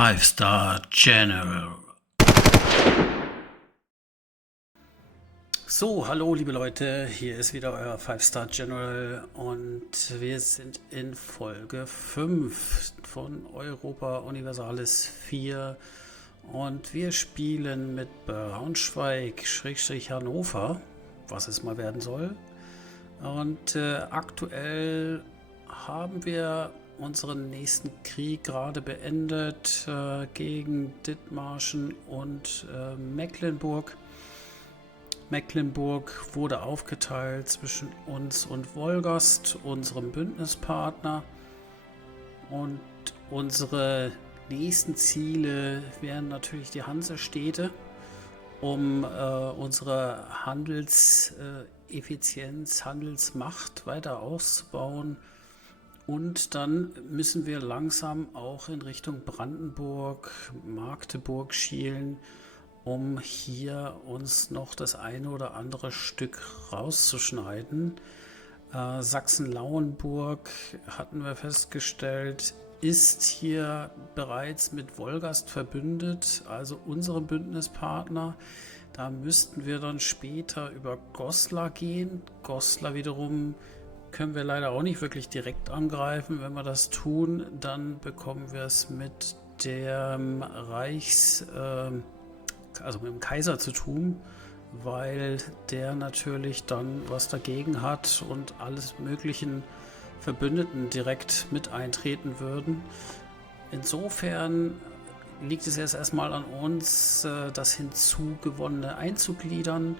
Five-Star General. So, hallo liebe Leute, hier ist wieder euer Five-Star General und wir sind in Folge 5 von Europa Universalis 4 und wir spielen mit Braunschweig-Hannover, was es mal werden soll. Und aktuell haben wir unseren nächsten Krieg gerade beendet gegen Dithmarschen und Mecklenburg. Mecklenburg wurde aufgeteilt zwischen uns und Wolgast, unserem Bündnispartner. Und unsere nächsten Ziele wären natürlich die um unsere Handelseffizienz, Handelsmacht weiter auszubauen. Und dann müssen wir langsam auch in Richtung Brandenburg, Magdeburg schielen, um hier uns noch das eine oder andere Stück rauszuschneiden. Sachsen-Lauenburg, hatten wir festgestellt, ist hier bereits mit Wolgast verbündet, also unserem Bündnispartner. Da müssten wir dann später über Goslar gehen. Goslar wiederum können wir leider auch nicht wirklich direkt angreifen. Wenn wir das tun, dann bekommen wir es mit dem also mit dem Kaiser zu tun, weil der natürlich dann was dagegen hat und alles möglichen Verbündeten direkt mit eintreten würden. Insofern liegt es jetzt erstmal an uns, das Hinzugewonnene einzugliedern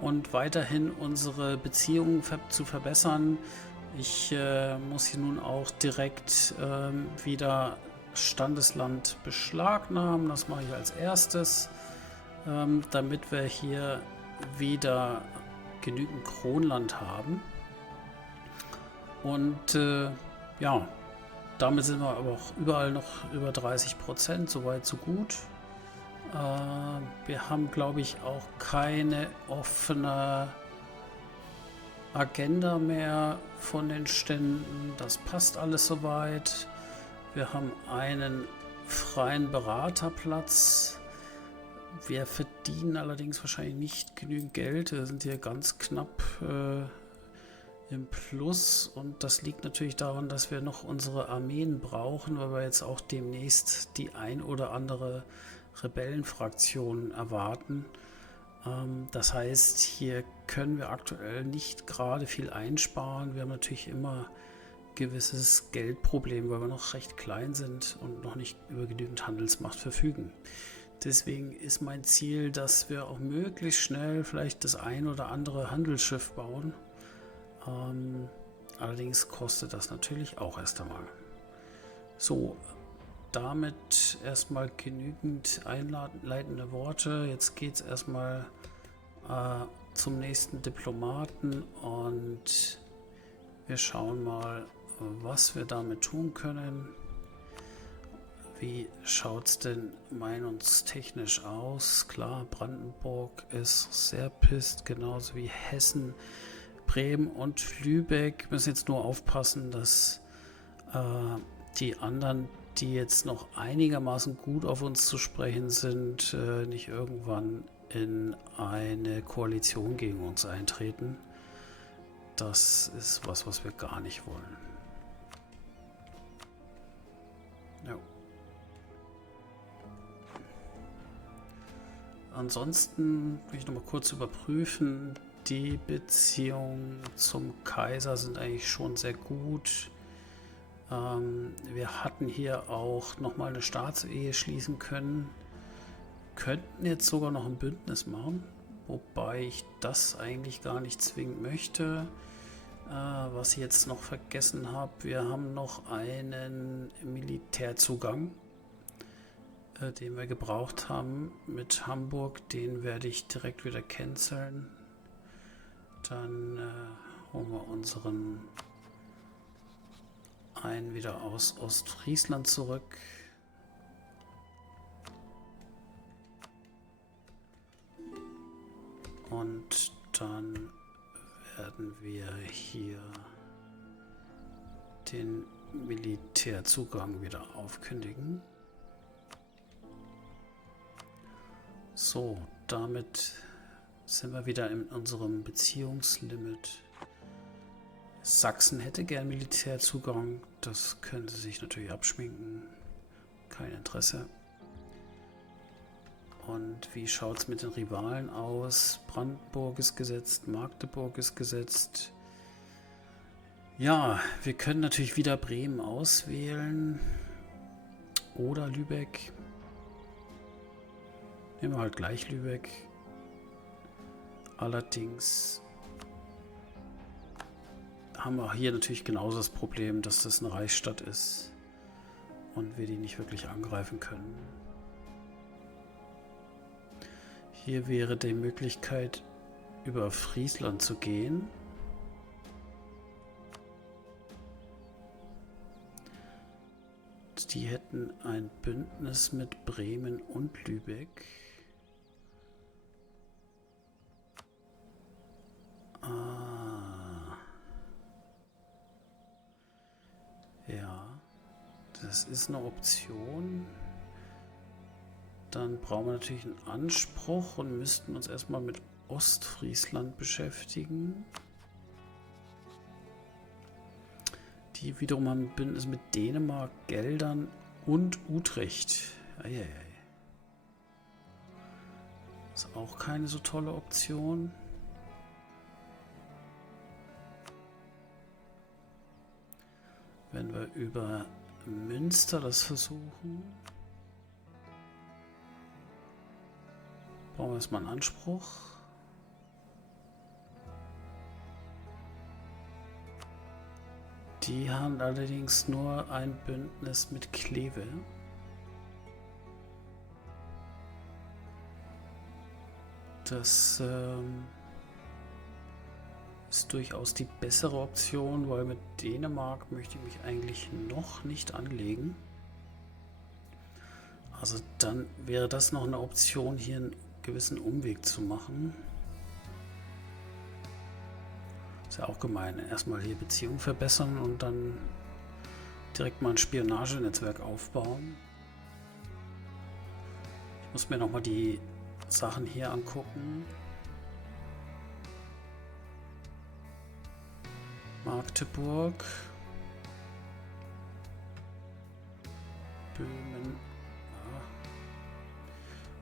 und weiterhin unsere Beziehungen zu verbessern. Ich muss hier nun auch direkt wieder Standesland beschlagnahmen. Das mache ich als erstes, damit wir hier wieder genügend Kronland haben. Und ja, damit sind wir aber auch überall noch über 30%, soweit so gut. Wir haben, glaube ich, auch keine offene Agenda mehr von den Ständen. Das passt alles soweit. Wir haben einen freien Beraterplatz. Wir verdienen allerdings wahrscheinlich nicht genügend Geld. Wir sind hier ganz knapp im Plus. Und das liegt natürlich daran, dass wir noch unsere Armeen brauchen, weil wir jetzt auch demnächst die ein oder andere Rebellenfraktion erwarten. Das heißt, hier können wir aktuell nicht gerade viel einsparen. Wir haben natürlich immer ein gewisses Geldproblem, weil wir noch recht klein sind und noch nicht über genügend Handelsmacht verfügen. Deswegen ist mein Ziel, dass wir auch möglichst schnell vielleicht das ein oder andere Handelsschiff bauen. Allerdings kostet das natürlich auch erst einmal. So, damit erstmal genügend einleitende Worte. Jetzt geht es erstmal zum nächsten Diplomaten und wir schauen mal, was wir damit tun können. Wie schaut es denn meinungstechnisch aus? Klar, Brandenburg ist sehr pisst, genauso wie Hessen, Bremen und Lübeck. Wir müssen jetzt nur aufpassen, dass die anderen, die jetzt noch einigermaßen gut auf uns zu sprechen sind, nicht irgendwann in eine Koalition gegen uns eintreten. Das ist was wir gar nicht wollen. Ja. Ansonsten will ich noch mal kurz überprüfen. Die Beziehungen zum Kaiser sind eigentlich schon sehr gut. Wir hatten hier auch nochmal eine Staatsehe schließen können. Könnten jetzt sogar noch ein Bündnis machen, wobei ich das eigentlich gar nicht zwingend möchte. Was ich jetzt noch vergessen habe, wir haben noch einen Militärzugang, den wir gebraucht haben mit Hamburg. Den werde ich direkt wieder canceln. Dann holen wir unseren einen wieder aus Ostfriesland zurück. Und dann werden wir hier den Militärzugang wieder aufkündigen. So, damit sind wir wieder in unserem Beziehungslimit. Sachsen hätte gern Militärzugang. Das können sie sich natürlich abschminken. Kein Interesse. Und wie schaut es mit den Rivalen aus? Brandenburg ist gesetzt, Magdeburg ist gesetzt. Ja, wir können natürlich wieder Bremen auswählen. Oder Lübeck. Nehmen wir halt gleich Lübeck. Allerdings haben wir hier natürlich genauso das Problem, dass das eine Reichsstadt ist und wir die nicht wirklich angreifen können. Hier wäre die Möglichkeit, über Friesland zu gehen. Die hätten ein Bündnis mit Bremen und Lübeck. Ja, das ist eine Option. Dann brauchen wir natürlich einen Anspruch und müssten uns erstmal mit Ostfriesland beschäftigen. Die wiederum haben ein Bündnis mit Dänemark, Geldern und Utrecht. Eieiei. Ist auch keine so tolle Option. Wenn wir über Münster das versuchen, brauchen wir erstmal einen Anspruch. Die haben allerdings nur ein Bündnis mit Kleve. Das ist durchaus die bessere Option, weil mit Dänemark möchte ich mich eigentlich noch nicht anlegen. Also dann wäre das noch eine Option, hier einen gewissen Umweg zu machen. Ist ja auch gemein. Erstmal hier Beziehungen verbessern und dann direkt mal ein Spionagenetzwerk aufbauen. Ich muss mir nochmal die Sachen hier angucken. Magdeburg. Böhmen. Ja.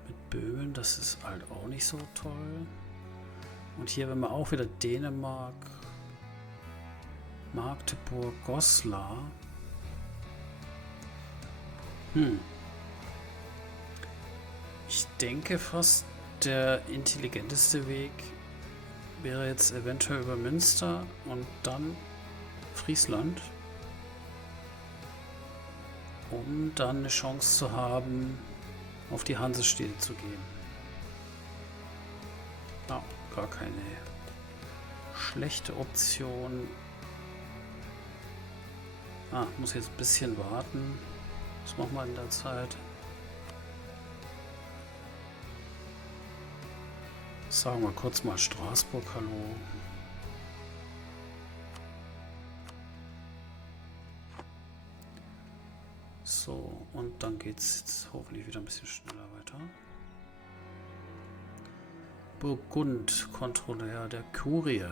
Mit Böhmen, das ist halt auch nicht so toll. Und hier haben wir auch wieder Dänemark. Magdeburg, Goslar. Ich denke fast, der intelligenteste Weg wäre jetzt eventuell über Münster und dann Friesland, um dann eine Chance zu haben, auf die Hansestädte zu gehen. Ja, gar keine schlechte Option. Muss jetzt ein bisschen warten. Was machen wir in der Zeit? Sagen wir kurz mal Straßburg Hallo. So, und dann geht es jetzt hoffentlich wieder ein bisschen schneller weiter. Burgund, Kontrolleur der Kurie.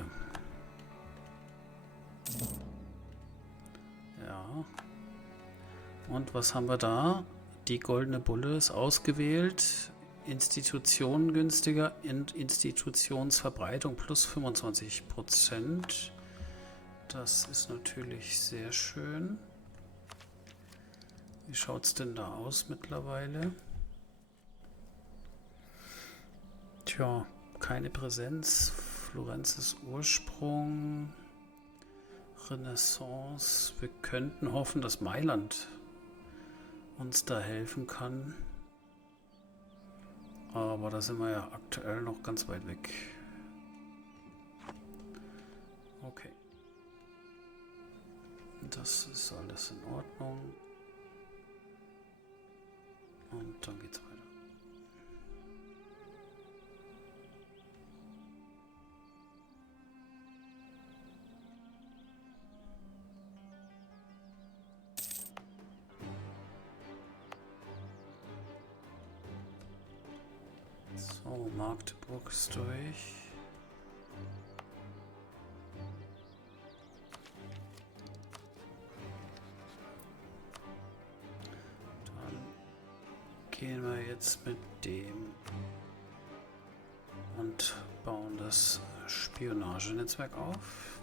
Ja. Und was haben wir da? Die goldene Bulle ist ausgewählt. Institutionen günstiger und Institutionsverbreitung plus 25%. Das ist natürlich sehr schön. Wie schaut es denn da aus mittlerweile? Tja, keine Präsenz. Florenz ist Ursprung. Renaissance. Wir könnten hoffen, dass Mailand uns da helfen kann. Aber da sind wir ja aktuell noch ganz weit weg. Okay. Das ist alles in Ordnung. Und dann geht's weiter. So, Magdeburg ist durch. Dann gehen wir jetzt mit dem und bauen das Spionagenetzwerk auf.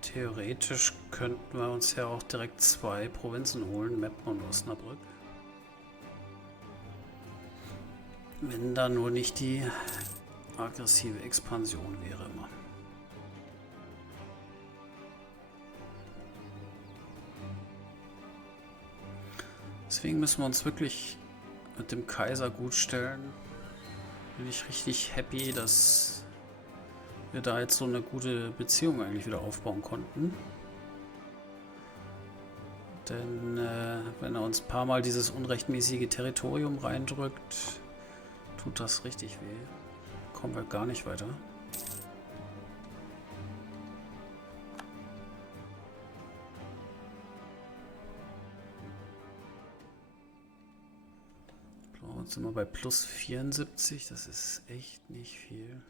Theoretisch könnten wir uns ja auch direkt 2 Provinzen holen, Meppen und Osnabrück. Wenn da nur nicht die aggressive Expansion wäre immer. Deswegen müssen wir uns wirklich mit dem Kaiser gut stellen. Bin ich richtig happy, dass wir da jetzt so eine gute Beziehung eigentlich wieder aufbauen konnten. Denn wenn er uns ein paar Mal dieses unrechtmäßige Territorium reindrückt, tut das richtig weh. Kommen wir gar nicht weiter. So, jetzt sind wir bei plus 74. Das ist echt nicht viel.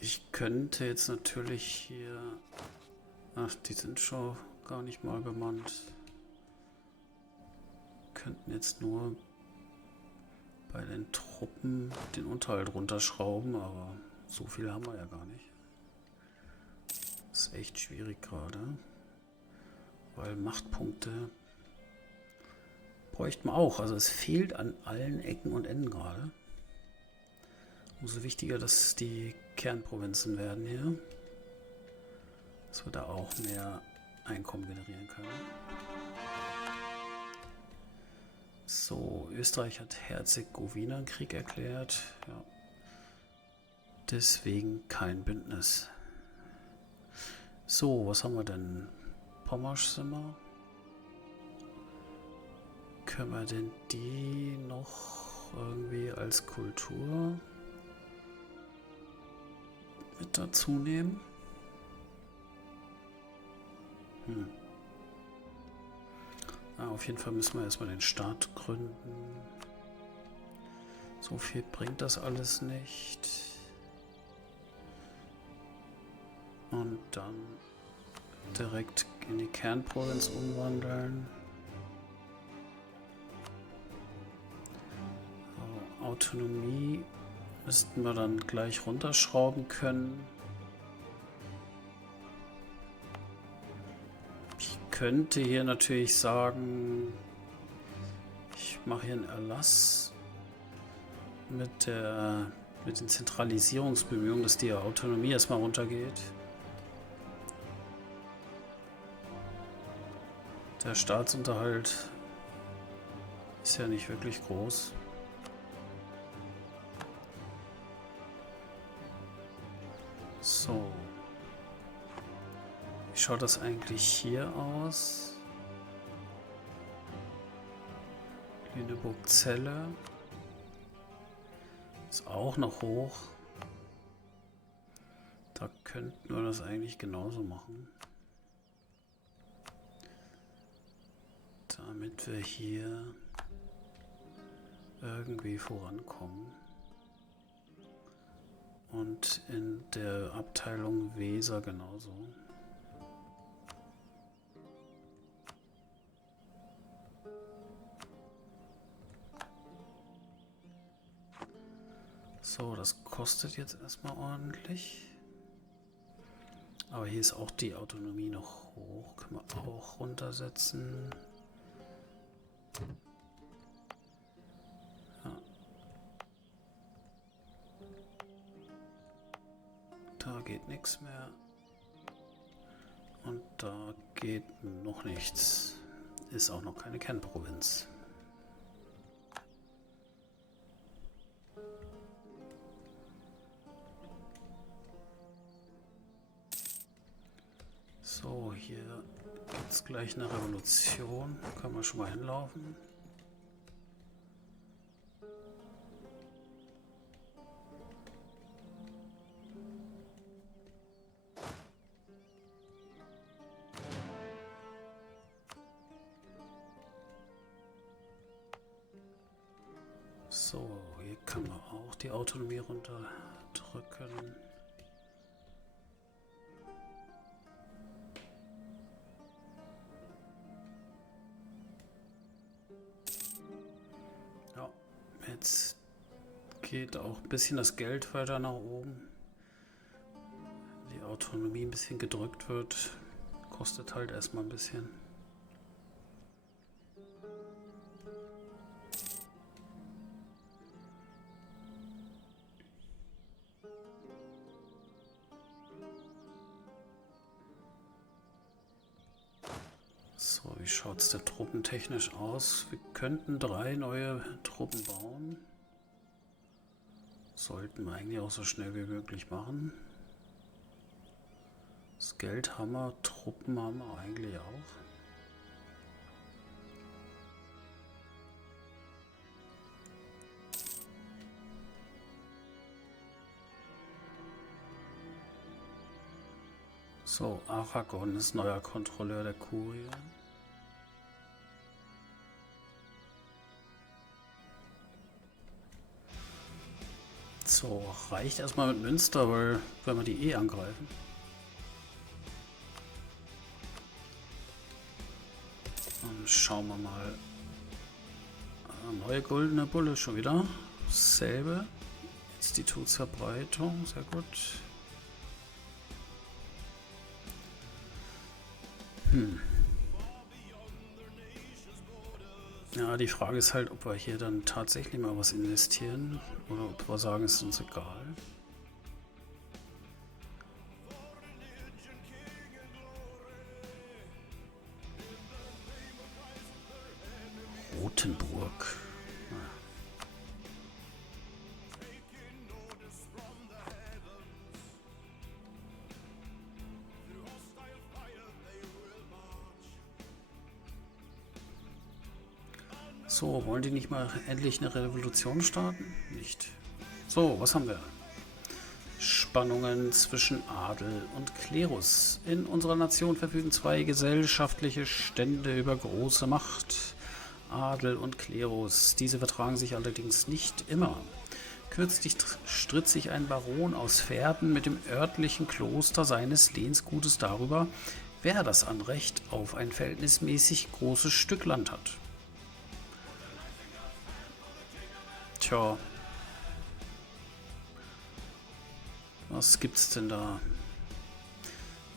Ich könnte jetzt natürlich hier... Ach, die sind schon gar nicht mal bemannt. Könnten jetzt nur bei den Truppen den Unterhalt runterschrauben, aber so viel haben wir ja gar nicht. Das ist echt schwierig gerade, weil Machtpunkte bräuchten wir auch. Also es fehlt an allen Ecken und Enden gerade. Umso wichtiger, dass die Kernprovinzen werden hier. Dass wir da auch mehr Einkommen generieren können. So, Österreich hat Herzegowina einen Krieg erklärt. Ja. Deswegen kein Bündnis. So, was haben wir denn? Pommersch sind wir. Können wir denn die noch irgendwie als Kultur mit dazu nehmen? Auf jeden Fall müssen wir erstmal den Staat gründen. So viel bringt das alles nicht. Und dann direkt in die Kernprovinz umwandeln. So, Autonomie müssten wir dann gleich runterschrauben können. Ich könnte hier natürlich sagen, ich mache hier einen Erlass mit den Zentralisierungsbemühungen, dass die Autonomie erstmal runtergeht. Der Staatsunterhalt ist ja nicht wirklich groß. So. Wie schaut das eigentlich hier aus? Lüneburg-Celle ist auch noch hoch. Da könnten wir das eigentlich genauso machen. Damit wir hier irgendwie vorankommen. Und in der Abteilung Weser genauso. So, das kostet jetzt erstmal ordentlich. Aber hier ist auch die Autonomie noch hoch. Können wir auch runtersetzen. Ja. Da geht nichts mehr. Und da geht noch nichts. Ist auch noch keine Kernprovinz. So, hier gibt es gleich eine Revolution. Können wir schon mal hinlaufen. die Autonomie runterdrücken. Ja, jetzt geht auch ein bisschen das Geld weiter nach oben. Die Autonomie ein bisschen gedrückt wird, kostet halt erstmal ein bisschen. So, wie schaut es denn truppentechnisch aus? Wir könnten 3 neue Truppen bauen. Sollten wir eigentlich auch so schnell wie möglich machen. Das Geld haben wir, Truppen haben wir eigentlich auch. So, Aragorn ist neuer Kontrolleur der Kurie. So, reicht erstmal mit Münster, weil wenn wir die angreifen. Dann schauen wir mal. Neue goldene Bulle schon wieder. Selbe. Institutsverbreitung, sehr gut. Ja, die Frage ist halt, ob wir hier dann tatsächlich mal was investieren oder ob wir sagen, es ist uns egal. Rothenburg. So, wollen die nicht mal endlich eine Revolution starten? Nicht. So, was haben wir? Spannungen zwischen Adel und Klerus. In unserer Nation verfügen 2 gesellschaftliche Stände über große Macht. Adel und Klerus. Diese vertragen sich allerdings nicht immer. Kürzlich stritt sich ein Baron aus Verden mit dem örtlichen Kloster seines Lehnsgutes darüber, wer das Anrecht auf ein verhältnismäßig großes Stück Land hat. Tja. Was gibt's denn da?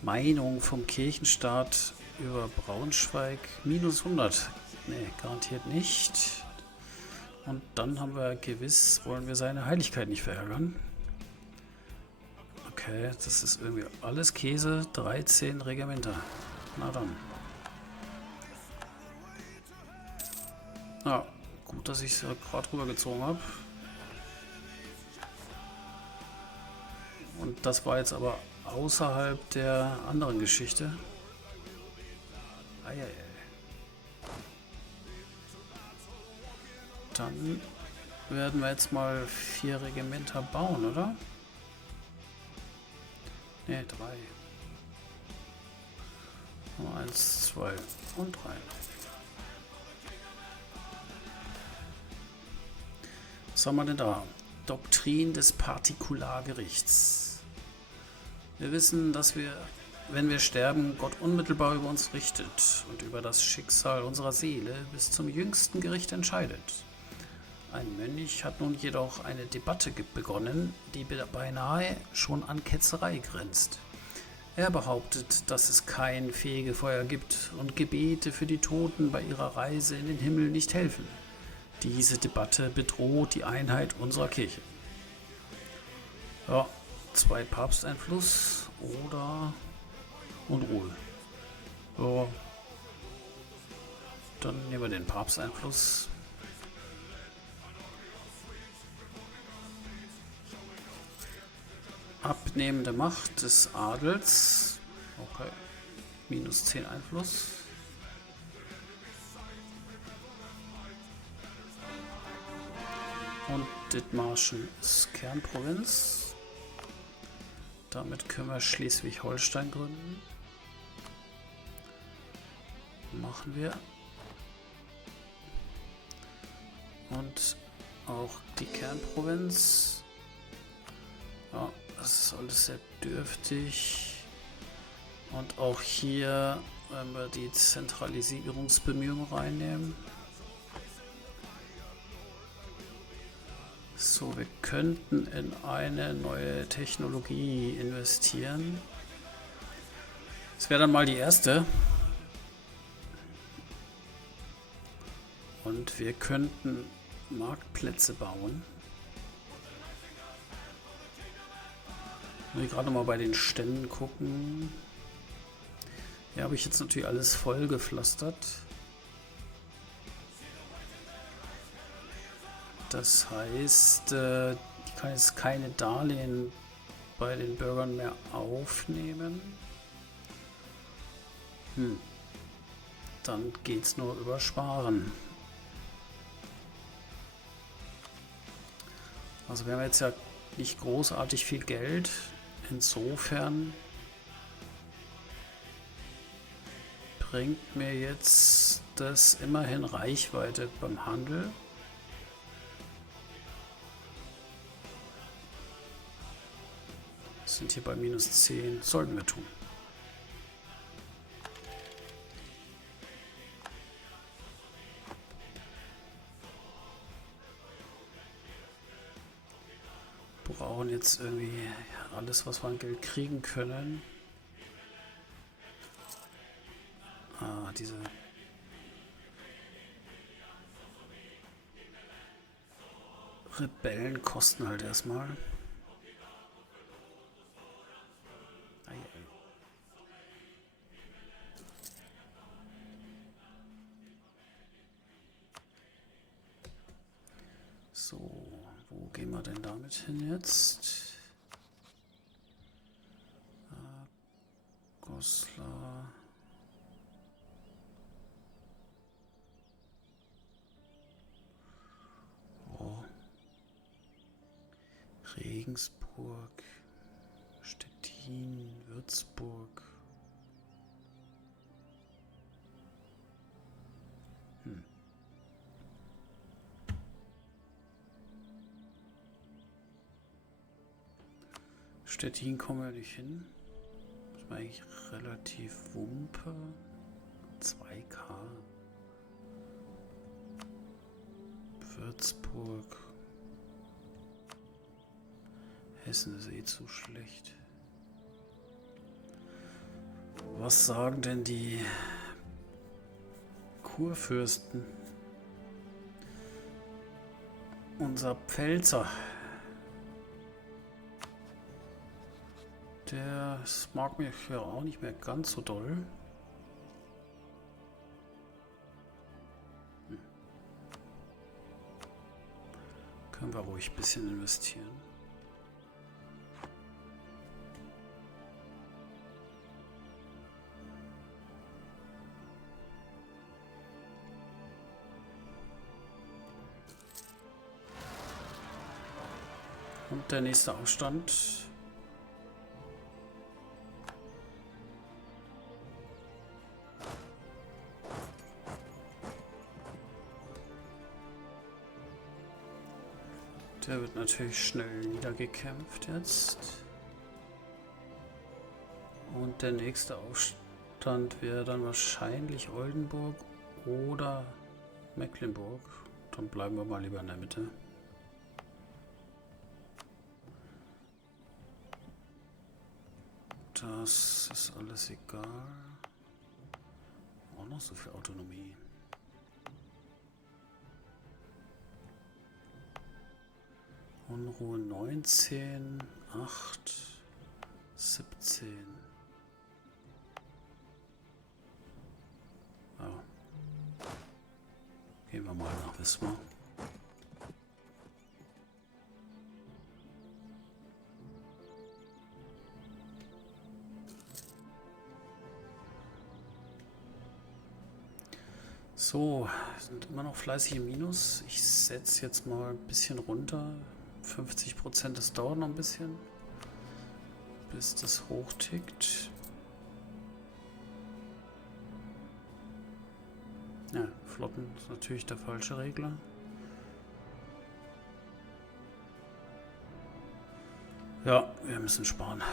Meinung vom Kirchenstaat über Braunschweig minus 100. Nee, garantiert nicht. Und dann haben wir gewiss, wollen wir seine Heiligkeit nicht verärgern. Okay, das ist irgendwie alles Käse. 13 Regimenter. Na dann. Ja, gut, dass ich es gerade rübergezogen habe. Und das war jetzt aber außerhalb der anderen Geschichte. Eieiei. Dann werden wir jetzt mal 4 Regimenter bauen, oder? Ne, 3. 1, 2 und 3. Was haben wir denn da? Doktrin des Partikulargerichts. Wir wissen, dass wir, wenn wir sterben, Gott unmittelbar über uns richtet und über das Schicksal unserer Seele bis zum jüngsten Gericht entscheidet. Ein Mönch hat nun jedoch eine Debatte begonnen, die beinahe schon an Ketzerei grenzt. Er behauptet, dass es kein Fegefeuer gibt und Gebete für die Toten bei ihrer Reise in den Himmel nicht helfen. Diese Debatte bedroht die Einheit unserer Kirche. Ja, 2 Papsteinfluss oder Unruhe. Ja, dann nehmen wir den Papsteinfluss. Abnehmende Macht des Adels. Okay. Minus 10 Einfluss. Und Dithmarschen ist Kernprovinz. Damit können wir Schleswig-Holstein gründen. Machen wir. Und auch die Kernprovinz. Ja, das ist alles sehr dürftig. Und auch hier, wenn wir die Zentralisierungsbemühungen reinnehmen. So, wir könnten in eine neue Technologie investieren. Das wäre dann mal die erste. Und wir könnten Marktplätze bauen. Ich gerade noch mal bei den Ständen gucken. Hier habe ich jetzt natürlich alles voll gepflastert. Das heißt, ich kann jetzt keine Darlehen bei den Bürgern mehr aufnehmen. Dann geht es nur über Sparen. Also wir haben jetzt ja nicht großartig viel Geld. Insofern bringt mir jetzt das immerhin Reichweite beim Handel. Sind hier bei minus 10. Sollten wir tun. Brauchen jetzt irgendwie alles, was wir an Geld kriegen können. Diese Rebellen kosten halt erstmal. So, wo gehen wir denn damit hin jetzt? Goslar. Oh. Regensburg. Stettin. Würzburg. Stettin kommen wir nicht hin. Das war eigentlich relativ Wumpe. 2K. Würzburg. Hessen ist eh zu schlecht. Was sagen denn die Kurfürsten? Unser Pfälzer. Der mag mich ja auch nicht mehr ganz so doll. Können wir ruhig ein bisschen investieren. Und der nächste Aufstand. Der wird natürlich schnell niedergekämpft jetzt. Und der nächste Aufstand wäre dann wahrscheinlich Oldenburg oder Mecklenburg. Dann bleiben wir mal lieber in der Mitte. Das ist alles egal. Auch noch so viel Autonomie. Unruhe 19, 8, 17. Ja. Gehen wir mal nach Wismar. So, sind immer noch fleißig im Minus. Ich setze jetzt mal ein bisschen runter. 50%, das dauert noch ein bisschen, bis das hochtickt. Ja, Flotten ist natürlich der falsche Regler. Ja, wir müssen sparen.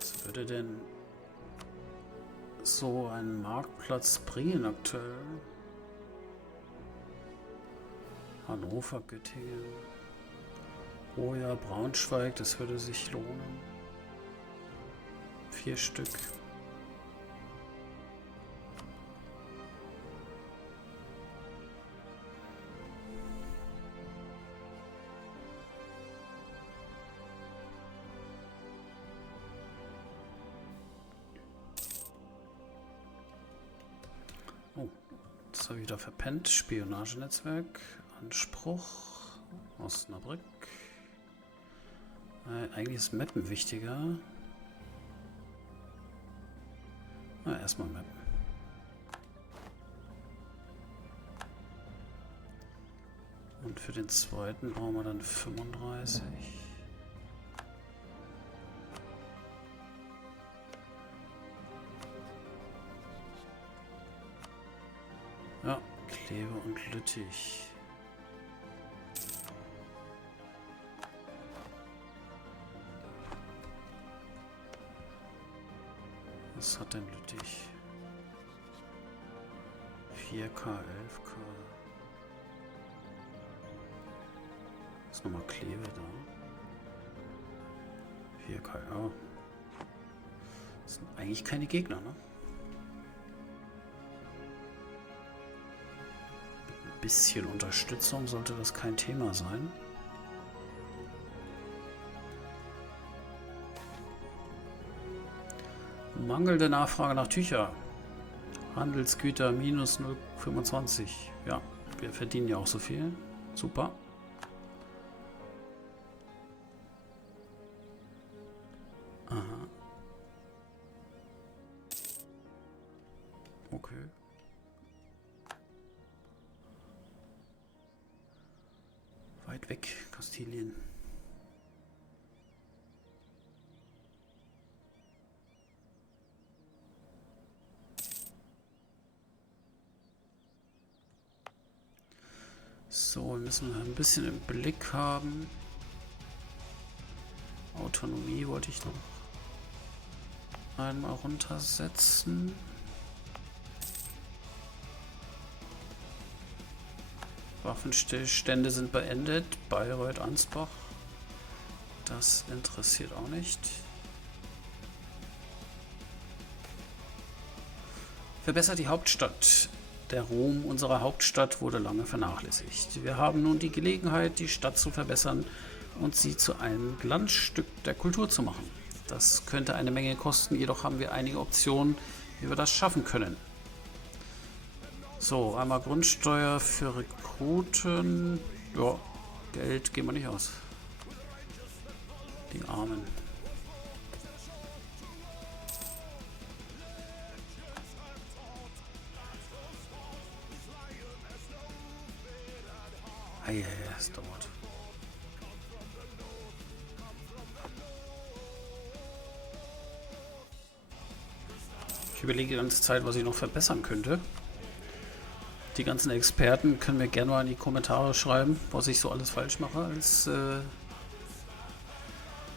Was würde denn so ein Marktplatz bringen aktuell? Hannover, Göttingen. Oh ja, Braunschweig, das würde sich lohnen. 4 Stück. Oh, das habe ich wieder verpennt. Spionagenetzwerk. Anspruch. Osnabrück. Eigentlich ist Mappen wichtiger. Na, erstmal Mappen. Und für den zweiten brauchen wir dann 35. Ja, Kleve und Lüttich. Was hat denn Lüttich? 4K, 11K. Ist nochmal Kleve da. 4K, ja. Das sind eigentlich keine Gegner, ne? Mit ein bisschen Unterstützung sollte das kein Thema sein. Mangelnde Nachfrage nach Tücher. Handelsgüter minus 0,25. Ja, wir verdienen ja auch so viel. Super. Aha. Okay. Weit weg, Kastilien. So, müssen wir ein bisschen im Blick haben. Autonomie wollte ich noch einmal runtersetzen. Waffenstillstände sind beendet. Bayreuth, Ansbach. Das interessiert auch nicht. Verbessert die Hauptstadt. Der Ruhm unserer Hauptstadt wurde lange vernachlässigt. Wir haben nun die Gelegenheit, die Stadt zu verbessern und sie zu einem Glanzstück der Kultur zu machen. Das könnte eine Menge kosten, jedoch haben wir einige Optionen, wie wir das schaffen können. So, einmal Grundsteuer für Rekruten. Ja, Geld geben wir nicht aus. Die Armen. Eieiei, es dauert. Ich überlege die ganze Zeit, was ich noch verbessern könnte. Die ganzen Experten können mir gerne mal in die Kommentare schreiben, was ich so alles falsch mache als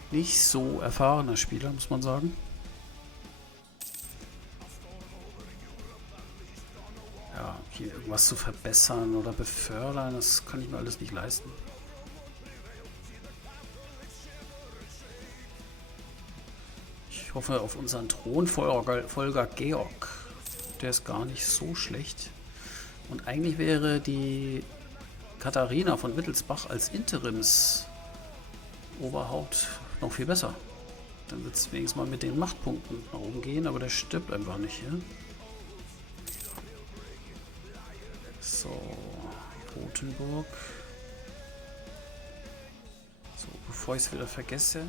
nicht so erfahrener Spieler, muss man sagen. Ja, hier irgendwas zu verbessern oder befördern, das kann ich mir alles nicht leisten. Ich hoffe auf unseren Thronfolger Georg. Der ist gar nicht so schlecht. Und eigentlich wäre die Katharina von Wittelsbach als Interims-Oberhaupt noch viel besser. Dann wird es wenigstens mal mit den Machtpunkten nach oben gehen, aber der stirbt einfach nicht hier. So, Rothenburg. So, bevor ich es wieder vergesse.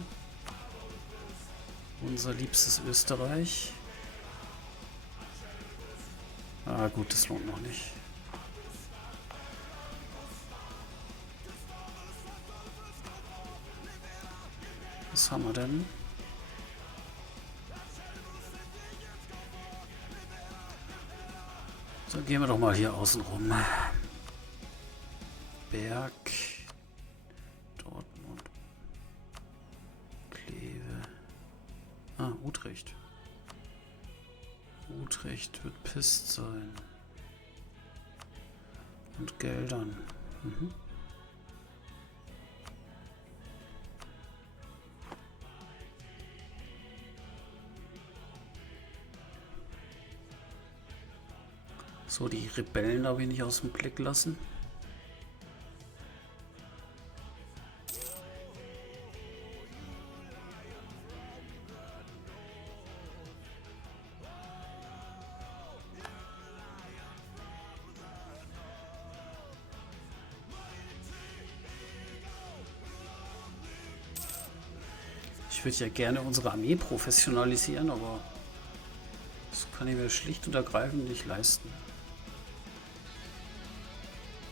Unser liebstes Österreich. Ah gut, das lohnt noch nicht. Was haben wir denn? So, gehen wir doch mal hier außen rum. Berg. Dortmund. Kleve. Ah, Utrecht. Utrecht wird pisst sein. Und Geldern. Mhm. So, die Rebellen darf ich nicht aus dem Blick lassen. Ich würde ja gerne unsere Armee professionalisieren, aber das kann ich mir schlicht und ergreifend nicht leisten.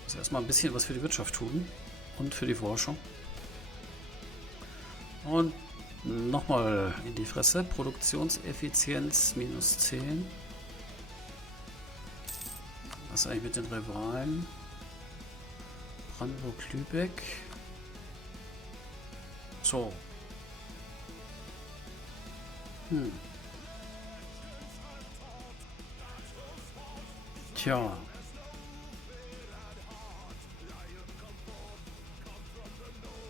Ich muss erstmal ein bisschen was für die Wirtschaft tun und für die Forschung. Und nochmal in die Fresse. Produktionseffizienz minus 10. Was ist eigentlich mit den Rivalen? Brandenburg-Lübeck. So. Tja.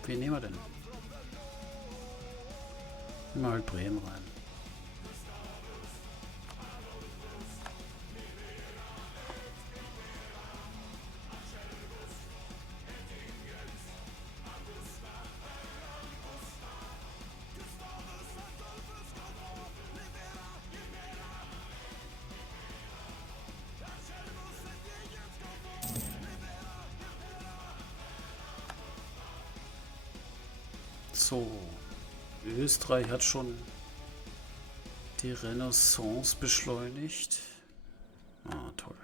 Wen nehmen wir denn? Nehmen wir halt Bremen rein. So, Österreich hat schon die Renaissance beschleunigt. Ah, toll.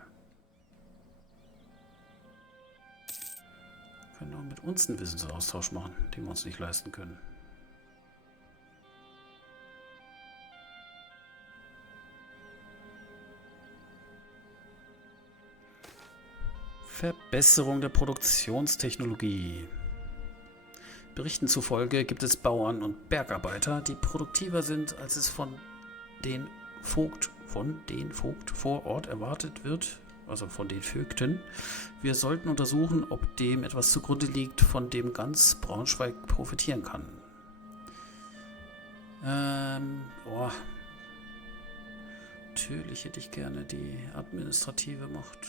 Können auch mit uns einen Wissensaustausch machen, den wir uns nicht leisten können. Verbesserung der Produktionstechnologie. Berichten zufolge gibt es Bauern und Bergarbeiter, die produktiver sind, als es von den Vogt vor Ort erwartet wird, also von den Vögten. Wir sollten untersuchen, ob dem etwas zugrunde liegt, von dem ganz Braunschweig profitieren kann. Natürlich hätte ich gerne die administrative Macht.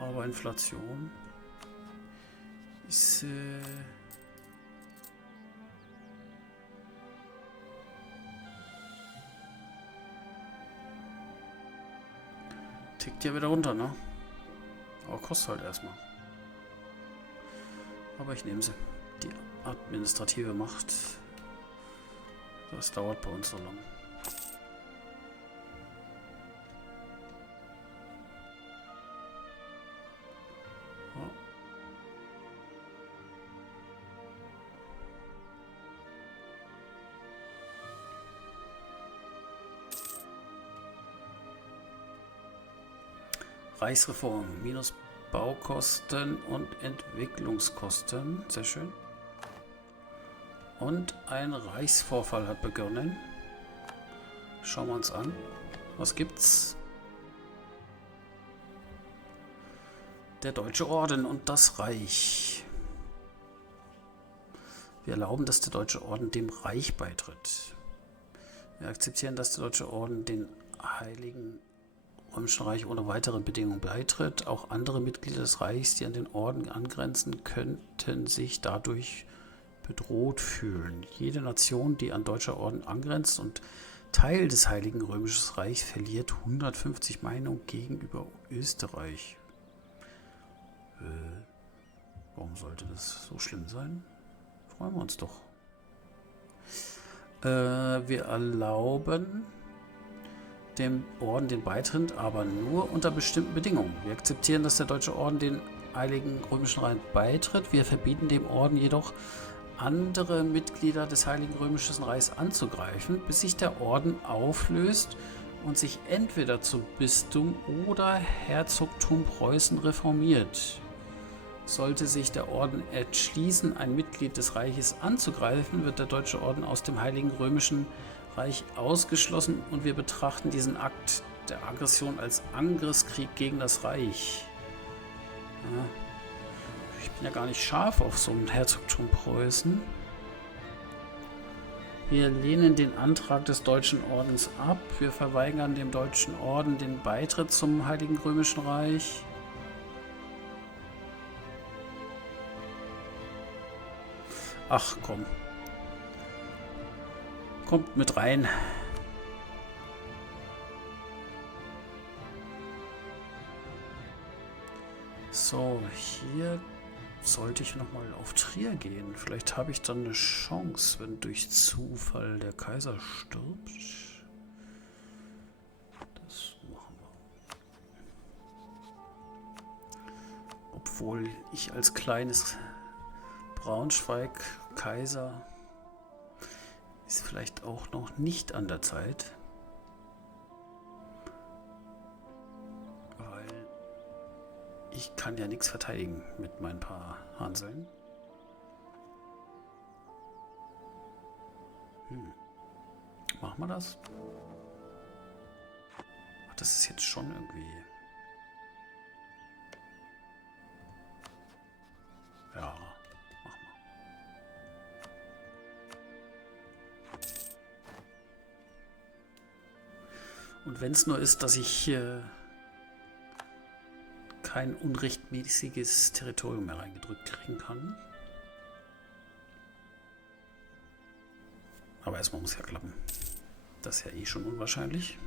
Aber Inflation ist tickt ja wieder runter, ne? Aber kostet halt erstmal. Aber ich nehme sie. Die administrative Macht. Das dauert bei uns so lang. Reichsreform, minus Baukosten und Entwicklungskosten. Sehr schön. Und ein Reichsvorfall hat begonnen. Schauen wir uns an. Was gibt's? Der Deutsche Orden und das Reich. Wir erlauben, dass der Deutsche Orden dem Reich beitritt. Wir akzeptieren, dass der Deutsche Orden den Heiligen Römischen Reich ohne weitere Bedingungen beitritt. Auch andere Mitglieder des Reichs, die an den Orden angrenzen, könnten sich dadurch bedroht fühlen. Jede Nation, die an Deutscher Orden angrenzt und Teil des Heiligen Römischen Reichs, verliert 150 Meinungen gegenüber Österreich. Warum sollte das so schlimm sein? Freuen wir uns doch. Wir erlauben dem Orden den Beitritt, aber nur unter bestimmten Bedingungen. Wir akzeptieren, dass der Deutsche Orden den Heiligen Römischen Reich beitritt. Wir verbieten dem Orden jedoch, andere Mitglieder des Heiligen Römischen Reichs anzugreifen, bis sich der Orden auflöst und sich entweder zum Bistum oder Herzogtum Preußen reformiert. Sollte sich der Orden entschließen, ein Mitglied des Reiches anzugreifen, wird der Deutsche Orden aus dem Heiligen Römischen Reich ausgeschlossen und wir betrachten diesen Akt der Aggression als Angriffskrieg gegen das Reich. Ja. Ich bin ja gar nicht scharf auf so ein Herzogtum Preußen. Wir lehnen den Antrag des Deutschen Ordens ab. Wir verweigern dem Deutschen Orden den Beitritt zum Heiligen Römischen Reich. Ach komm. Kommt mit rein. So, hier sollte ich nochmal auf Trier gehen. Vielleicht habe ich dann eine Chance, wenn durch Zufall der Kaiser stirbt. Das machen wir. Obwohl ich als kleines Braunschweig-Kaiser ist vielleicht auch noch nicht an der Zeit. Weil ich kann ja nichts verteidigen mit meinen paar Hanseln. Machen wir das? Ach, das ist jetzt schon irgendwie... Ja. Und wenn es nur ist, dass ich kein unrechtmäßiges Territorium mehr reingedrückt kriegen kann. Aber erstmal muss ja klappen. Das ist ja eh schon unwahrscheinlich.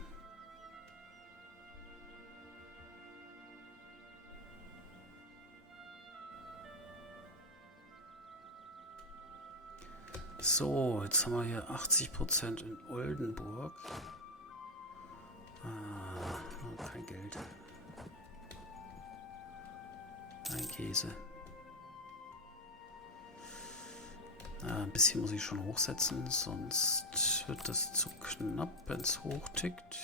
So, jetzt haben wir hier 80% in Oldenburg. Kein Geld. Ein Käse. Ein bisschen muss ich schon hochsetzen, sonst wird das zu knapp, wenn es hochtickt.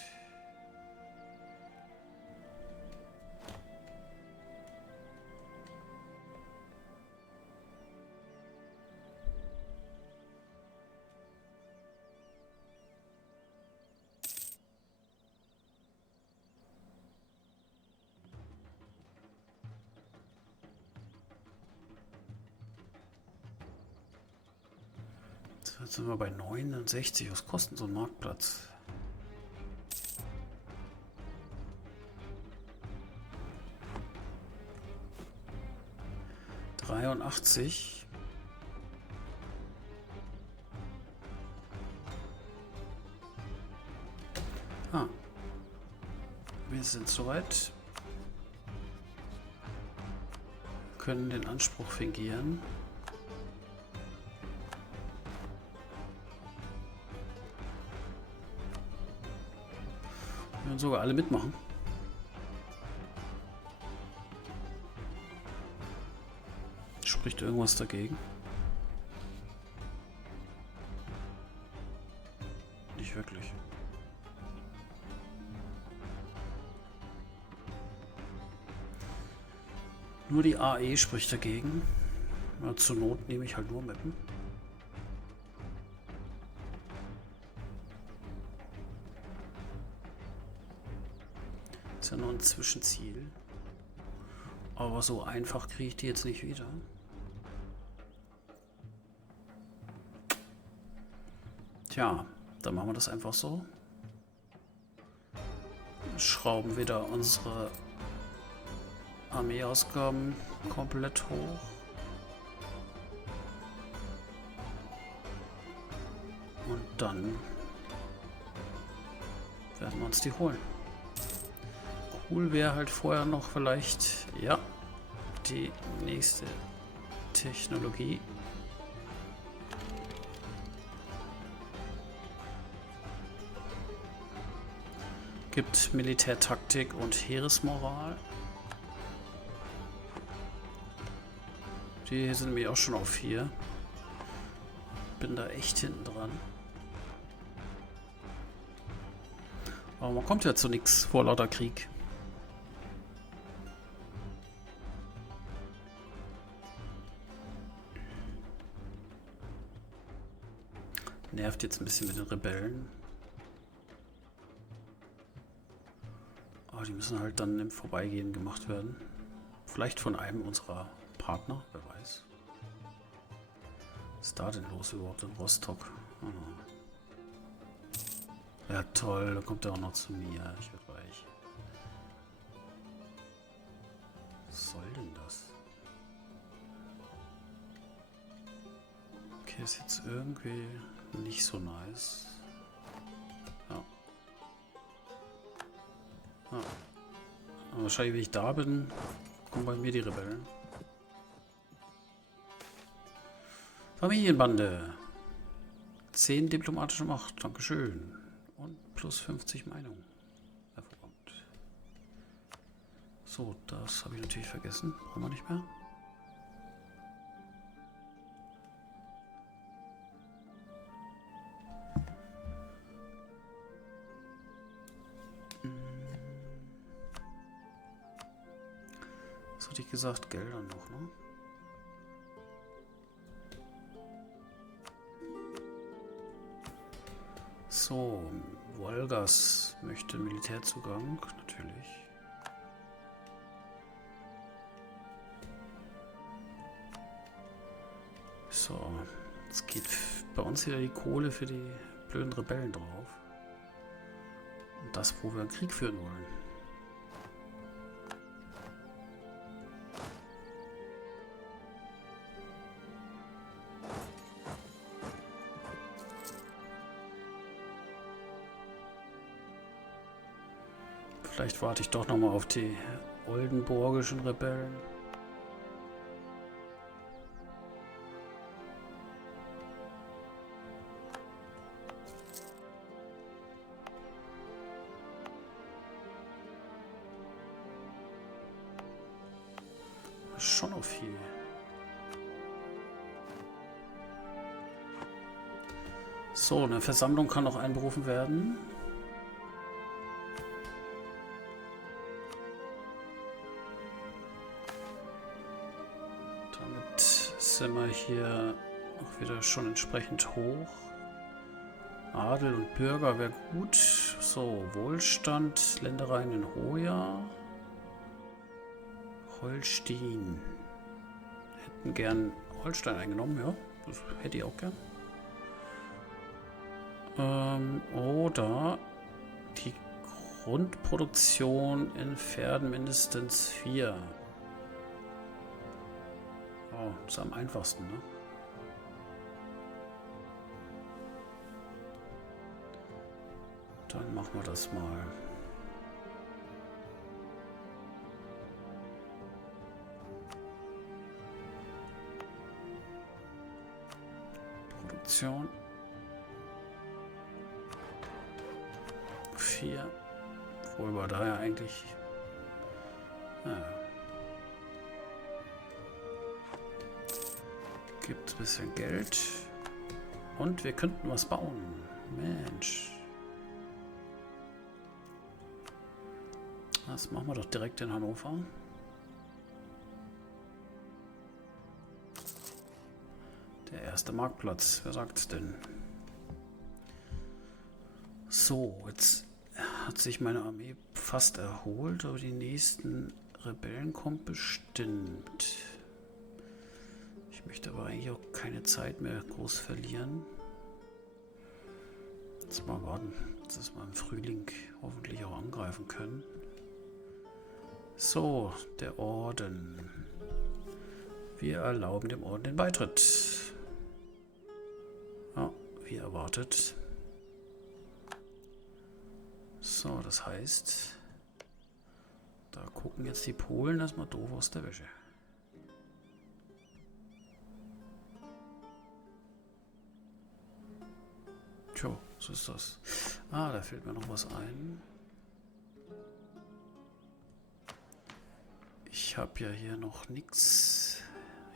Jetzt sind wir bei 69. Was kostet so ein Marktplatz? $83. Wir sind soweit. Können den Anspruch fingieren. Wir können sogar alle mitmachen. Spricht irgendwas dagegen? Nicht wirklich. Nur die AE spricht dagegen. Ja, zur Not nehme ich halt nur Mappen. Ist ja nur ein Zwischenziel. Aber so einfach kriege ich die jetzt nicht wieder. Tja, dann machen wir das einfach so. Schrauben wieder unsere Armeeausgaben komplett hoch. Und dann werden wir uns die holen. Cool wäre halt vorher noch vielleicht, ja, die nächste Technologie. Gibt Militärtaktik und Heeresmoral. Die sind mir auch schon auf 4. Bin da echt hinten dran. Aber man kommt ja zu nichts vor lauter Krieg. Nervt jetzt ein bisschen mit den Rebellen. Aber die müssen halt dann im Vorbeigehen gemacht werden. Vielleicht von einem unserer Partner, wer weiß. Was ist da denn los überhaupt in Rostock? Oh. Ja toll, da kommt er auch noch zu mir. Ich werde weich. Was soll denn das? Okay, ist jetzt irgendwie nicht so nice. Ja. Ja. Aber wahrscheinlich, wenn ich da bin, kommen bei mir die Rebellen. Familienbande. 10 diplomatische Macht. Dankeschön. Und plus 50 Meinung. Hervorragend. So, das habe ich natürlich vergessen. Brauchen wir nicht mehr. Was hatte ich gesagt? Gelder noch, ne? So, Wolgast möchte Militärzugang, natürlich. So, jetzt geht bei uns wieder die Kohle für die blöden Rebellen drauf. Und das, wo wir einen Krieg führen wollen. Vielleicht warte ich doch noch mal auf die oldenburgischen Rebellen. Schon noch viel. So, eine Versammlung kann noch einberufen werden. Damit sind wir hier auch wieder schon entsprechend hoch. Adel und Bürger wäre gut. So, Wohlstand, Ländereien in Hoya. Holstein. Hätten gern Holstein eingenommen, ja. Das hätte ich auch gern. Oder die Grundproduktion in Pferden mindestens 4. Oh, das ist am einfachsten, ne? Dann machen wir das mal. Produktion. 4. Obwohl wir da ja eigentlich... Ja. Gibt ein bisschen Geld. Und wir könnten was bauen. Mensch. Das machen wir doch direkt in Hannover. Der erste Marktplatz. Wer sagt's denn? So, jetzt hat sich meine Armee fast erholt, aber die nächsten Rebellen kommen bestimmt. Ich möchte aber eigentlich auch keine Zeit mehr groß verlieren. Jetzt mal warten, dass wir im Frühling hoffentlich auch angreifen können. So, der Orden. Wir erlauben dem Orden den Beitritt. Ja, wie erwartet. So, das heißt, da gucken jetzt die Polen erstmal doof aus der Wäsche. Tja, so ist das. Ah, da fällt mir noch was ein. Ich habe ja hier noch nichts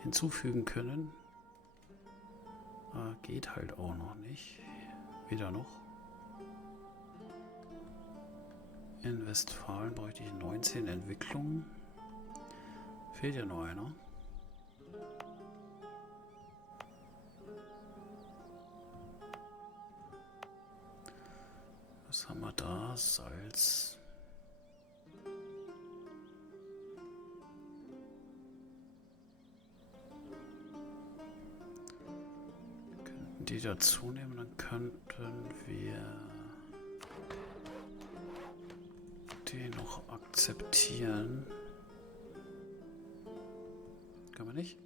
hinzufügen können. Geht halt auch noch nicht. Weder noch. In Westfalen bräuchte ich 19 Entwicklungen. Fehlt ja noch einer. Was haben wir da? Salz. Könnten die dazu nehmen, dann könnten wir die noch akzeptieren. Kann man nicht?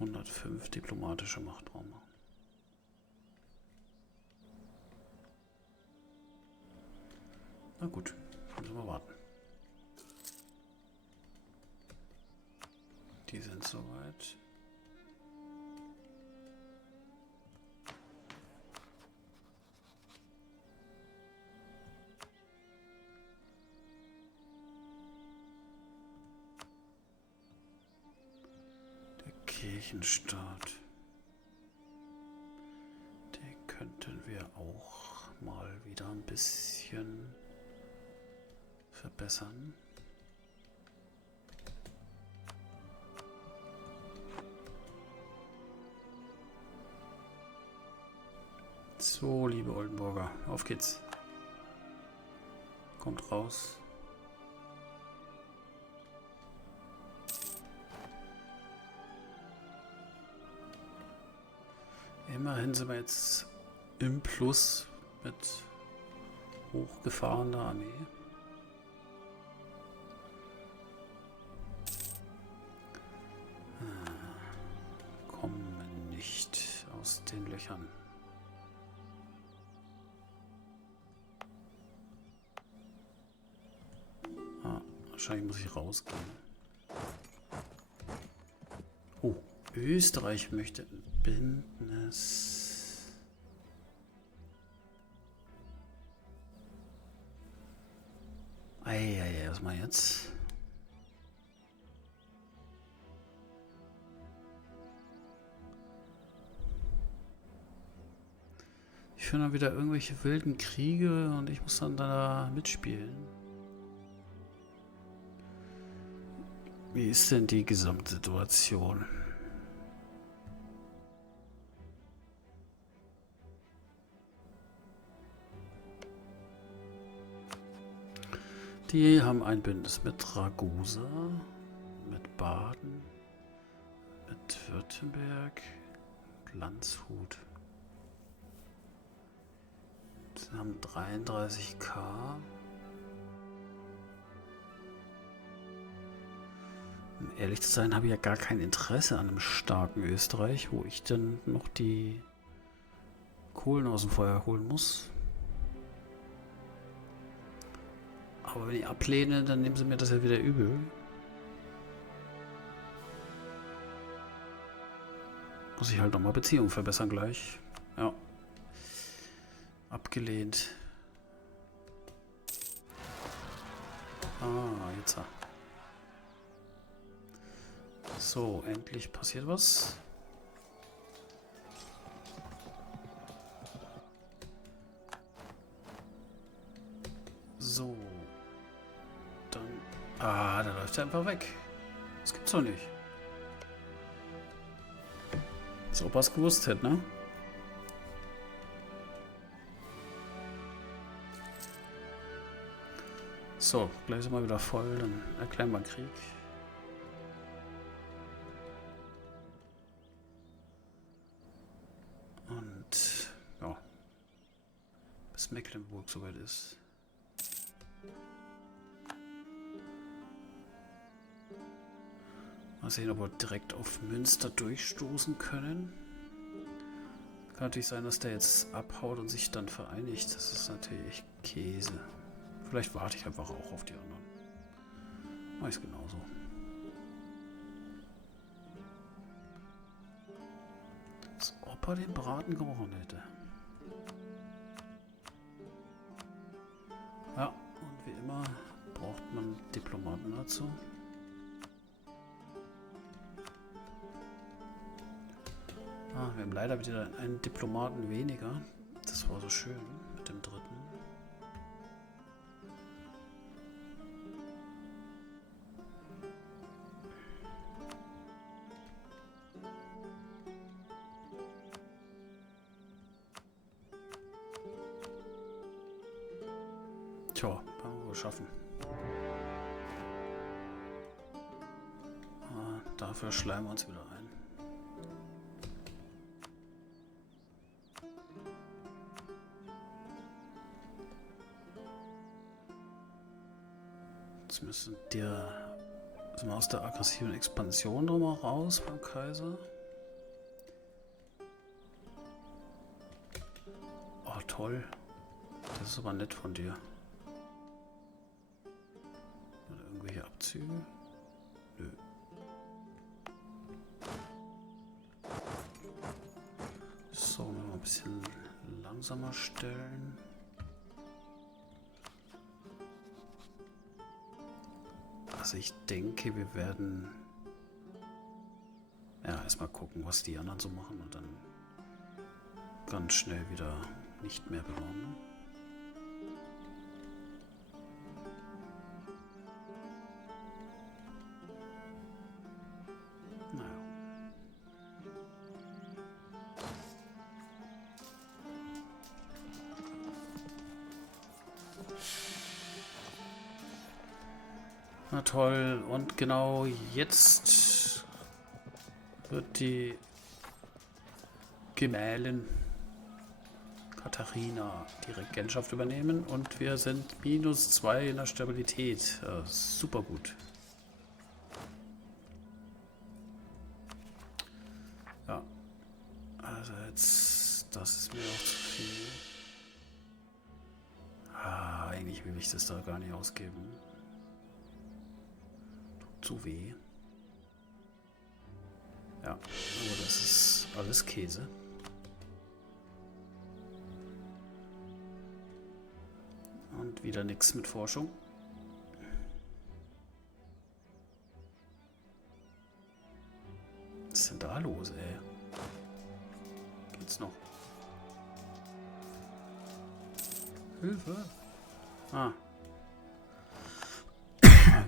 105 diplomatische Machtraum. Na gut, müssen wir warten. Die sind soweit. Der Kirchenstaat. Den könnten wir auch mal wieder ein bisschen verbessern. So, liebe Oldenburger, auf geht's. Kommt raus. Immerhin sind wir jetzt im Plus mit hochgefahrener Armee. Kommen nicht aus den Löchern. Wahrscheinlich muss ich rausgehen. Oh, Österreich möchte ein Bündnis. Eieiei, was machen wir jetzt? Ich führe dann wieder irgendwelche wilden Kriege und ich muss dann da mitspielen. Wie ist denn die Gesamtsituation? Die haben ein Bündnis mit Ragusa, mit Baden, mit Württemberg, Landshut. Sie haben 33k. Um ehrlich zu sein, habe ich ja gar kein Interesse an einem starken Österreich, wo ich dann noch die Kohlen aus dem Feuer holen muss. Aber wenn ich ablehne, dann nehmen sie mir das ja wieder übel. Muss ich halt nochmal Beziehungen verbessern gleich. Ja. Abgelehnt. Jetzt. So, endlich passiert was. So. Dann. Da läuft er einfach weg. Das gibt's doch nicht. Als ob er es gewusst hätte, ne? So, gleich sind wir wieder voll, dann erklären wir Krieg. Und ja, bis Mecklenburg soweit ist. Mal sehen, ob wir direkt auf Münster durchstoßen können. Kann natürlich sein, dass der jetzt abhaut und sich dann vereinigt. Das ist natürlich Käse. Vielleicht warte ich einfach auch auf die anderen. Mach ich's genauso. Als ob er den Braten gerochen hätte. Ja, und wie immer braucht man einen Diplomaten dazu. Ah, wir haben leider wieder einen Diplomaten weniger. Das war so schön mit dem dritten. Tja, haben wir wohl schaffen. Ah, dafür schleimen wir uns wieder ein. Jetzt müssen sind wir aus der aggressiven Expansion nochmal raus beim Kaiser. Oh, toll. Das ist aber nett von dir. Oder irgendwelche Abzüge? Nö. So, mal ein bisschen langsamer stellen. Also ich denke, wir werden ja erstmal gucken, was die anderen so machen und dann ganz schnell wieder nicht mehr belohnen. Naja. Na toll, und genau jetzt wird die Gemahlin Katharina die Regentschaft übernehmen und wir sind -2 in der Stabilität. Super gut. Ja, also jetzt, das ist mir auch zu viel. Ah, eigentlich will ich das da gar nicht ausgeben. Zu weh. Ja, aber das ist alles Käse. Und wieder nichts mit Forschung. Was ist denn da los, ey? Geht's noch? Hilfe! Ah.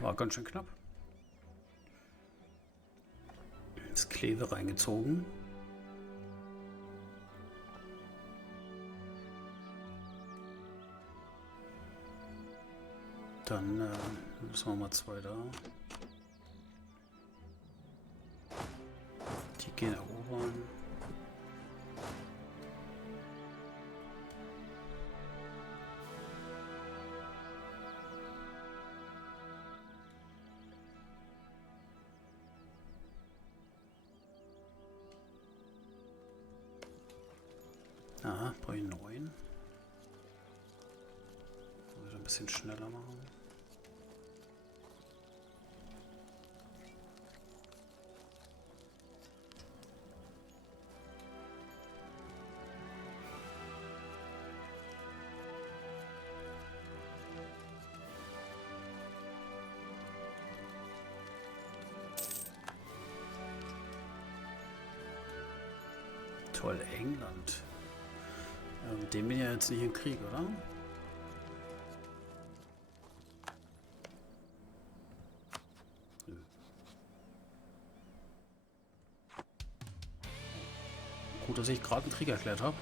War ganz schön knapp. Das Kleve reingezogen. Dann müssen wir mal 2 da. Die gehen erobern. Aha, brauche ich 9. Muss ich ein bisschen schneller machen. Toll, England. Mit dem bin ich ja jetzt nicht im Krieg, oder? Nö. Gut, dass ich gerade einen Krieg erklärt habe.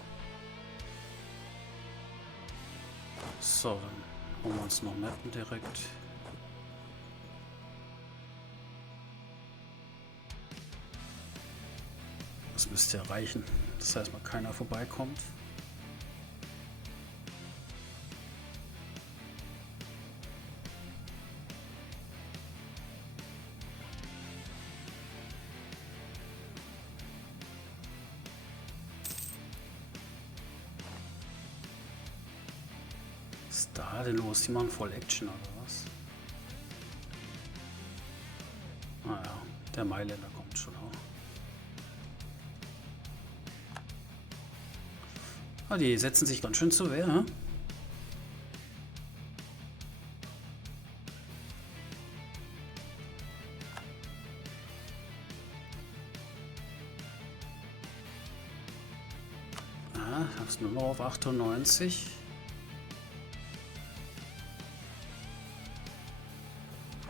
So, dann holen wir uns noch Mappen direkt. Das müsste ja reichen, dass da erstmal keiner vorbeikommt. Was ist da denn los? Die machen voll Action oder was? Naja, der Mailänder kommt schon auch. Ah, die setzen sich ganz schön zur Wehr, ne? habe es nur noch auf 98.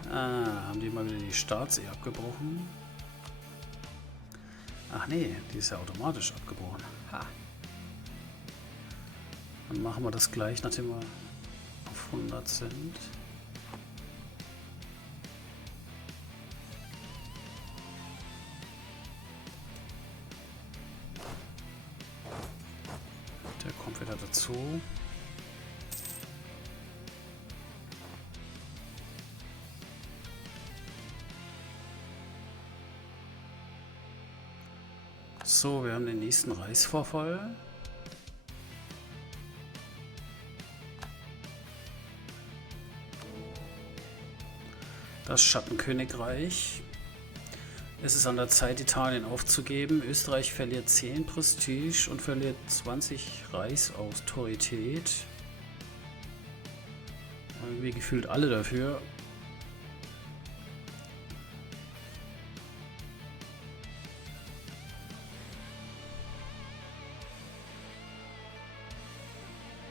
Haben die mal wieder die Startsee abgebrochen? Ach nee, die ist ja automatisch abgebrochen. Ha. Dann machen wir das gleich, nachdem wir auf 100 sind. Der kommt wieder dazu. So, wir haben den nächsten Reichsvorfall. Das Schattenkönigreich. Es ist an der Zeit, Italien aufzugeben. Österreich verliert 10 Prestige und verliert 20 Reichsautorität. Irgendwie gefühlt alle dafür.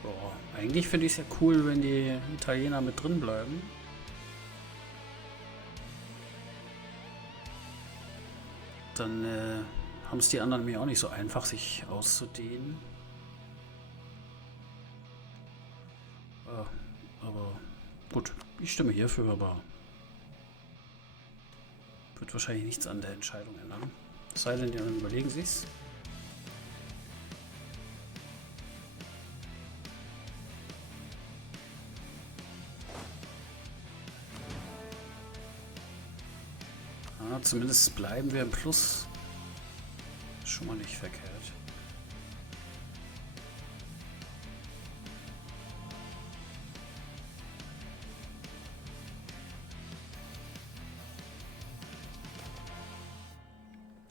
Boah, eigentlich finde ich es ja cool, wenn die Italiener mit drin bleiben. Dann haben es die anderen mir auch nicht so einfach, sich auszudehnen. Aber gut, ich stimme hierfür, aber wird wahrscheinlich nichts an der Entscheidung ändern. Es sei denn, die anderen überlegen sich's. Zumindest bleiben wir im Plus. Schon mal nicht verkehrt.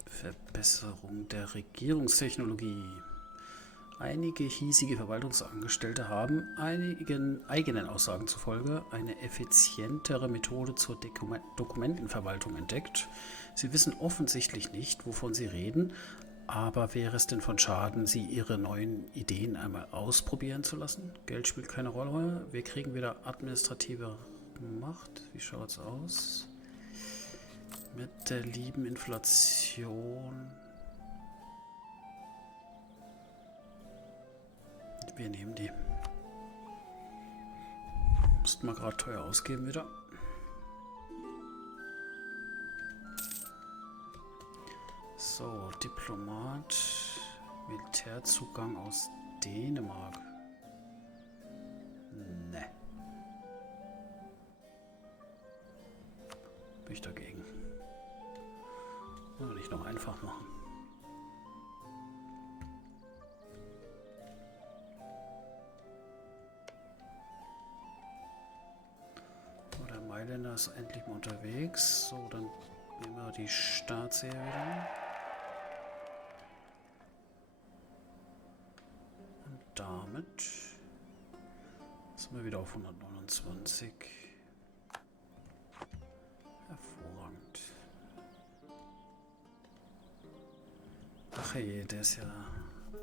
Verbesserung der Regierungstechnologie. Einige hiesige Verwaltungsangestellte haben eigenen Aussagen zufolge eine effizientere Methode zur Dokumentenverwaltung entdeckt. Sie wissen offensichtlich nicht, wovon sie reden, aber wäre es denn von Schaden, sie ihre neuen Ideen einmal ausprobieren zu lassen? Geld spielt keine Rolle. Wir kriegen wieder administrative Macht. Wie schaut es aus? Mit der lieben Inflation. Wir nehmen die. Mussten wir gerade teuer ausgeben wieder. So, Diplomat. Militärzugang aus Dänemark. Ne. Bin ich dagegen. Wollen wir nicht noch einfach machen. Mailänder ist endlich mal unterwegs. So, dann nehmen wir die Startsee wieder. Und damit sind wir wieder auf 129. Hervorragend. Ach je, der ist ja...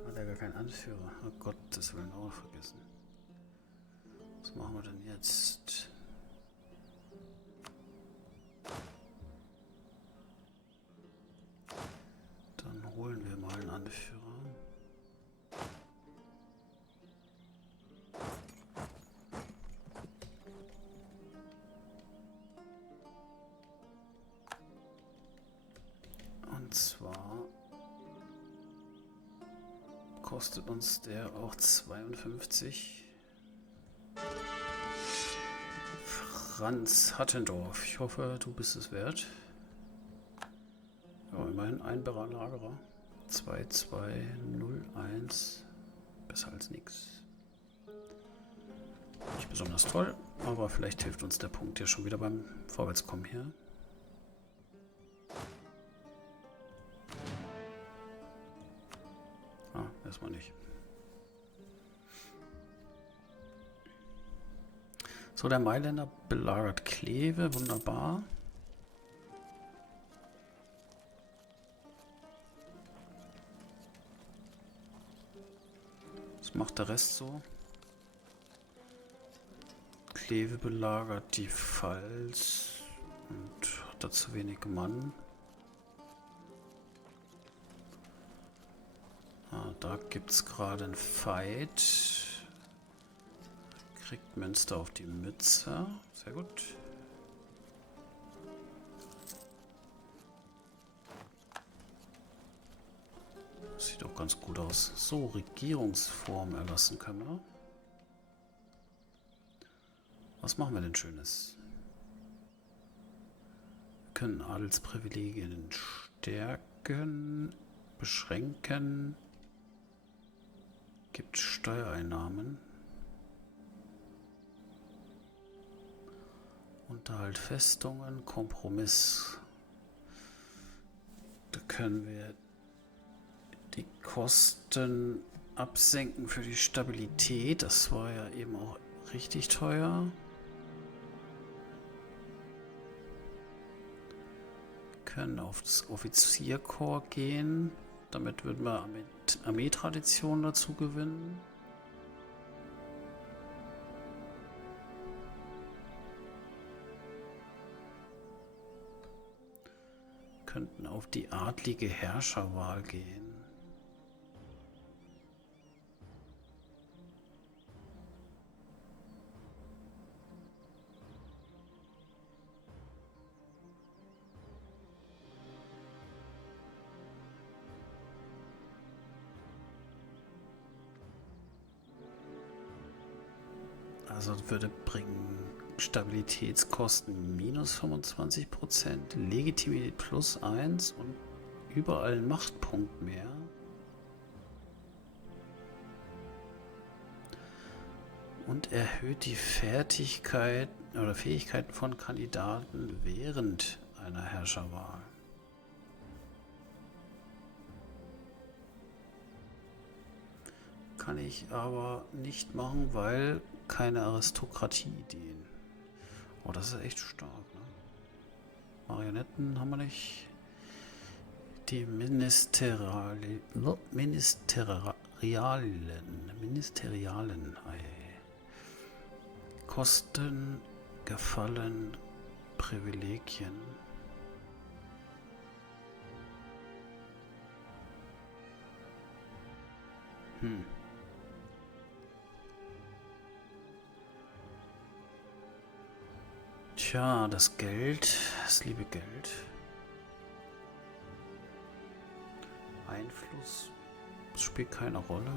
Hat ja gar keinen Anführer. Oh Gott, das will ich auch vergessen. Was machen wir denn jetzt? Holen wir mal einen Anführer. Und zwar kostet uns der auch 52. Franz Hattendorf. Ich hoffe, du bist es wert. Ja, immerhin ein Belagerer. 2201. Besser als nichts. Nicht besonders toll, aber vielleicht hilft uns der Punkt ja schon wieder beim Vorwärtskommen hier. Ah, erstmal nicht. So, der Mailänder belagert Kleve, wunderbar. Was macht der Rest so? Kleve belagert die Pfalz und hat da zu wenig Mann. Ah, da gibt es gerade einen Fight. Kriegt Münster auf die Mütze. Sehr gut. Sieht auch ganz gut aus. So, Regierungsform erlassen können wir. Was machen wir denn Schönes? Wir können Adelsprivilegien stärken, beschränken. Gibt Steuereinnahmen. Unterhalt Festungen, Kompromiss. Da können wir die Kosten absenken für die Stabilität. Das war ja eben auch richtig teuer. Wir können auf das Offizierkorps gehen. Damit würden wir Armeetradition dazu gewinnen. Könnten auf die adlige Herrscherwahl gehen. Also würde bringen Stabilitätskosten minus 25%, Legitimität plus 1 und überall einen Machtpunkt mehr. Und erhöht die Fertigkeit oder Fähigkeiten von Kandidaten während einer Herrscherwahl. Kann ich aber nicht machen, weil keine Aristokratie-Ideen. Oh, das ist echt stark, ne? Marionetten haben wir nicht. Die Ministerialen. Kosten, Gefallen, Privilegien. Tja, das Geld, das liebe Geld. Einfluss spielt keine Rolle.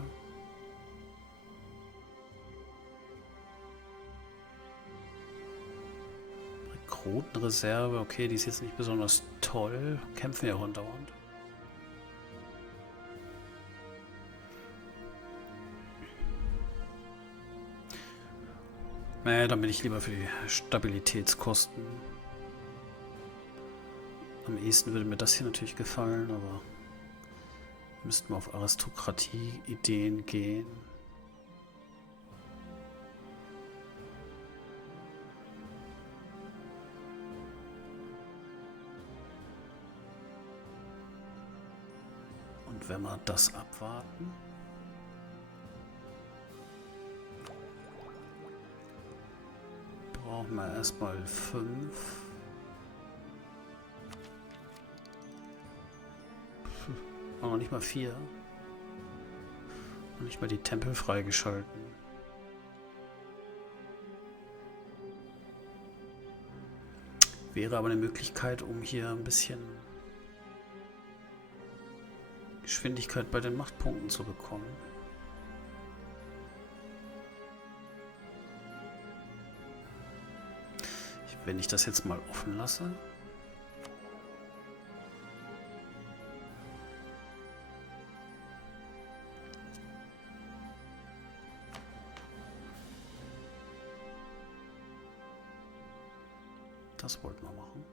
Rekrutenreserve, okay, die ist jetzt nicht besonders toll. Kämpfen ja auch andauernd. Naja, dann bin ich lieber für die Stabilitätskosten. Am ehesten würde mir das hier natürlich gefallen, aber müssten wir auf Aristokratie-Ideen gehen. Und wenn wir das abwarten, brauchen wir erstmal 5. Noch nicht mal 4. Und nicht mal die Tempel freigeschalten. Wäre aber eine Möglichkeit, um hier ein bisschen Geschwindigkeit bei den Machtpunkten zu bekommen. Wenn ich das jetzt mal offen lasse. Das wollten wir machen.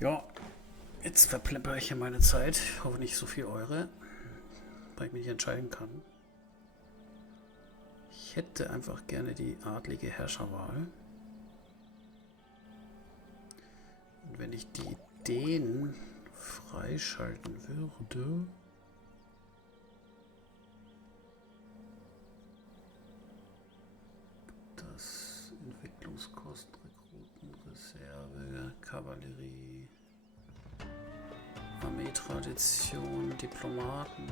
Ja, Jetzt verplemper ich hier meine Zeit. Ich hoffe nicht so viel eure, weil ich mich nicht entscheiden kann. Ich hätte einfach gerne die adlige Herrscherwahl. Und wenn ich den freischalten würde... Das Entwicklungskosten, Rekruten, Reserve, Kavallerie, Armeetradition, Diplomaten,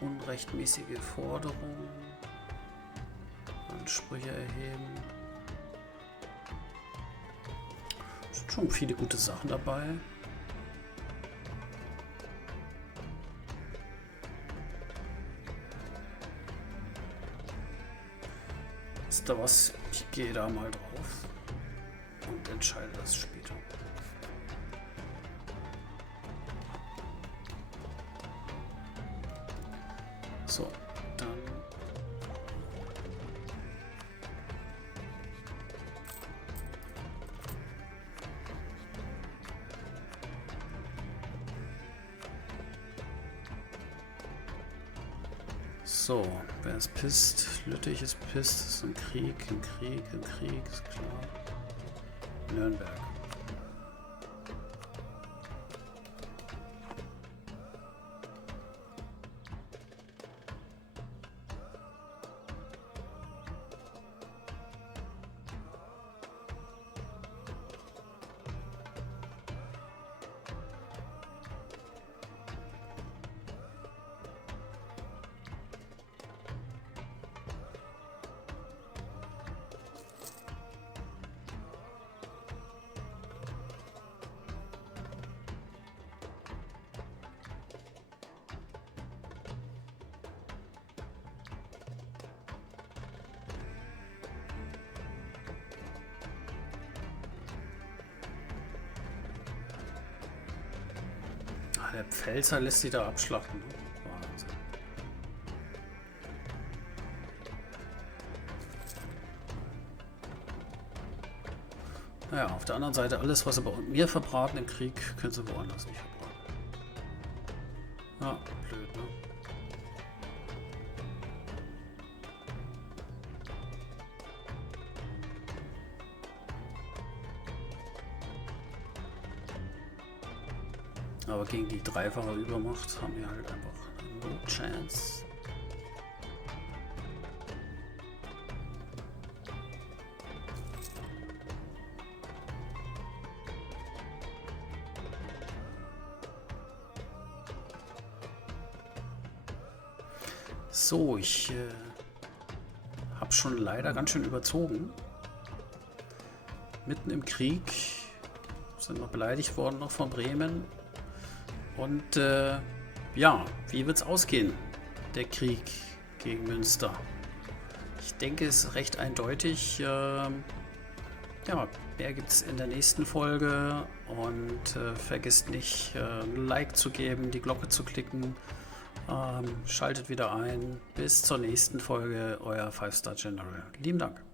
unrechtmäßige Forderungen, Ansprüche erheben. Es sind schon viele gute Sachen dabei. Ist da was? Ich gehe da mal drauf und entscheide das später. So, dann so, wer ist pisst? Lüttich ist pisst, ist im Krieg, ist klar. Nürnberg. Der Pfälzer lässt sie da abschlachten. Wahnsinn. Naja, auf der anderen Seite, alles, was sie bei mir verbraten im Krieg, können sie woanders nicht verbraten. Ja, blöd, ne? Aber gegen die dreifache Übermacht haben wir halt einfach no chance. So, ich habe schon leider ganz schön überzogen. Mitten im Krieg sind wir beleidigt worden noch von Bremen. Und ja, wie wird es ausgehen, der Krieg gegen Münster? Ich denke, es ist recht eindeutig. Ja, mehr gibt es in der nächsten Folge. Und vergesst nicht, ein Like zu geben, die Glocke zu klicken. Schaltet wieder ein. Bis zur nächsten Folge, euer 5-Star General. Lieben Dank.